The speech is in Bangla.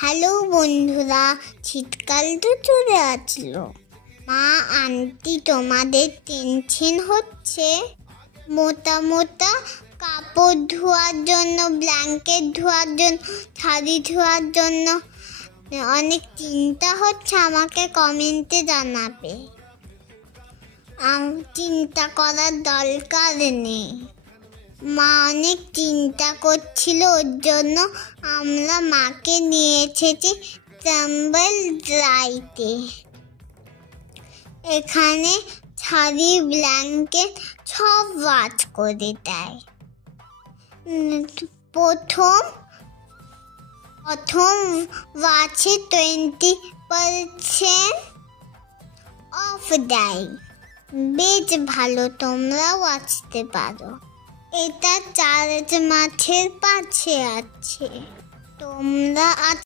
হ্যালো বন্ধুরা, শীতকাল তো চলে আসলো। মা আন্টি তোমাদের টেনশন হচ্ছে? মোটা মোটা কাপড় ধোয়ার জন্য, ব্ল্যাঙ্কেট ধোয়ার জন্য, শাড়ি ধোয়ার জন্য অনেক চিন্তা হচ্ছে? আমাকে কমেন্টে জানাবে। চিন্তা করার দরকার নেই। মা অনেক চিন্তা করছিল, ওর জন্য আমরা মাকে নিয়ে এসেছি টাম্বল ড্রাইতে। এখানে শাড়ি, ব্ল্যাঙ্কেট সব ওয়াশ করে দেয়। প্রথম ওয়াশে 20% অফ দেয়। বেশ ভালো, তোমরাও আসতে পারো। এটা 4 মাসের পাশে আছে, তোমরা